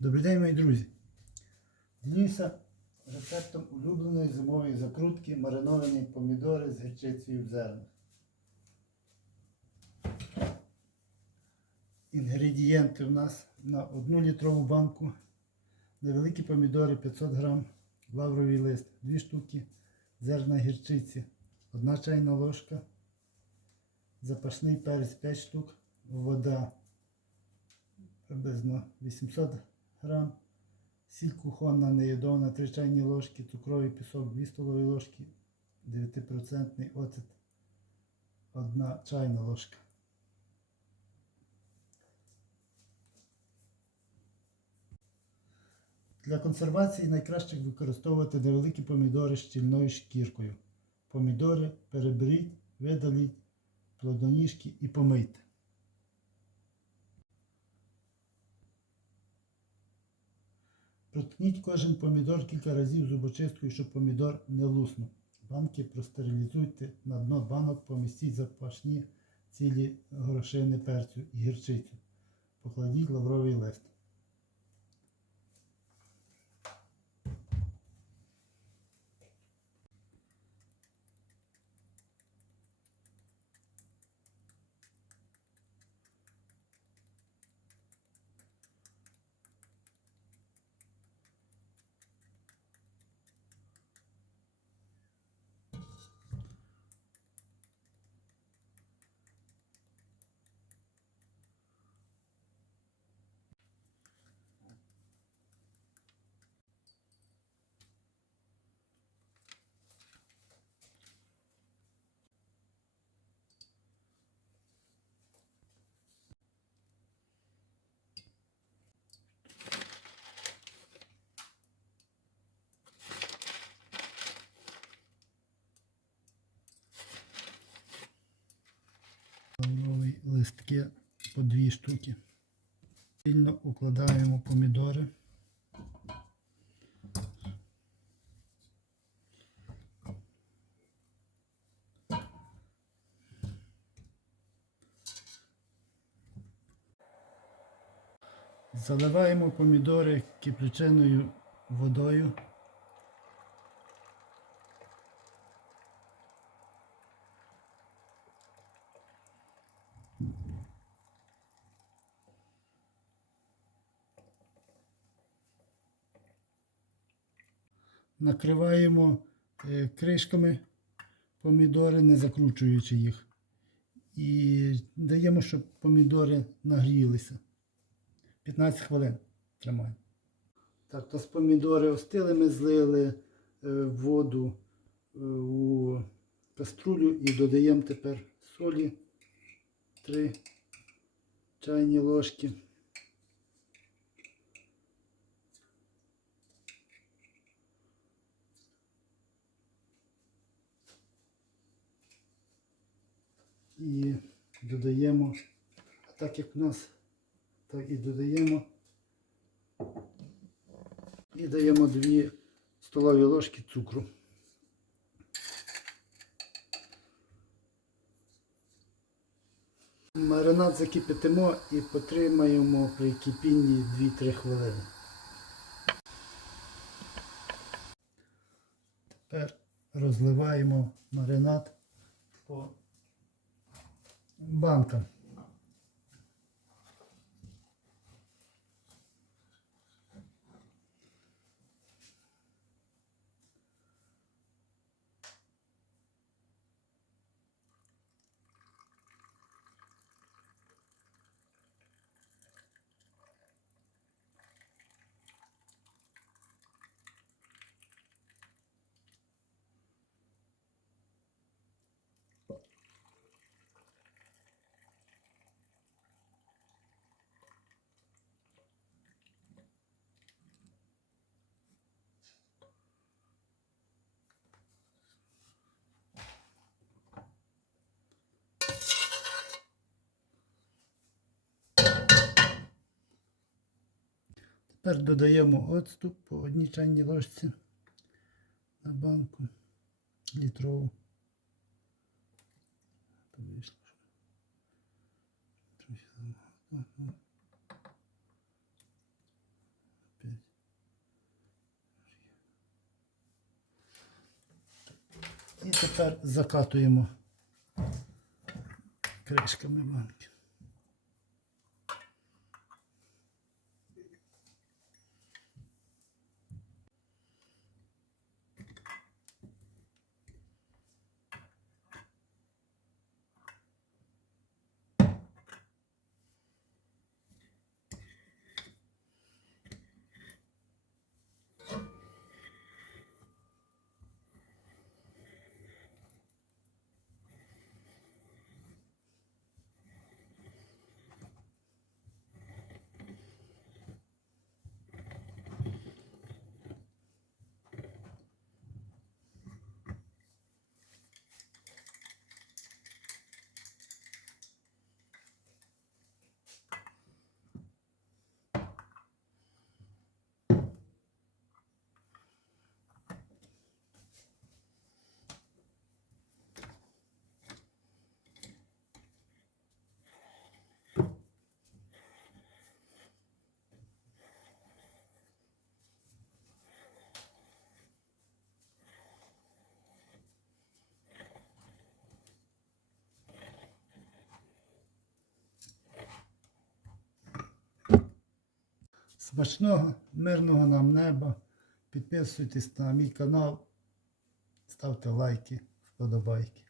Добрий день, мої друзі. Ділюся рецептом улюбленої зимової закрутки мариновані помідори з гірчицею в зернах. Інгредієнти у нас на 1 літрову банку невеликі помідори 500 грам, лавровий лист 2 штуки, зерна гірчиці, 1 чайна ложка, запашний перець 5 штук, вода приблизно 800 грам, сіль кухонна неїдовна 3 чайні ложки, цукровий пісок 2 столові ложки, 9% оцет 1 чайна ложка. Для консервації найкраще використовувати невеликі помідори з щільною шкіркою. Помідори переберіть, видаліть плодоніжки і помийте. Проткніть кожен помідор кілька разів зубочисткою, щоб помідор не луснув. Банки простерилізуйте, на дно банок помістіть запашні цілі горошини перцю і гірчицю. Покладіть лавровий лист. лавровий листки по дві штуки. Сильно укладаємо помідори. Заливаємо помідори кипяченою водою. Накриваємо е, кришками помідори, не закручуючи їх. І даємо, щоб помідори нагрілися. 15 хвилин тримаємо. Так, то з помідори остили, ми злили е, воду е, у каструлю і додаємо тепер солі 3 чайні ложки. І додаємо, а так як в нас, так і додаємо. І даємо 2 столові ложки цукру. Маринад закипятимо і потримаємо при кипінні 2-3 хвилини. Тепер розливаємо маринад по Bantam. Тепер додаємо оцту по одній чайній ложці на банку літрову. Вийшло. І тепер закатуємо кришками банки. Смачного, мирного нам неба. Підписуйтесь на мій канал, ставте лайки, вподобайки.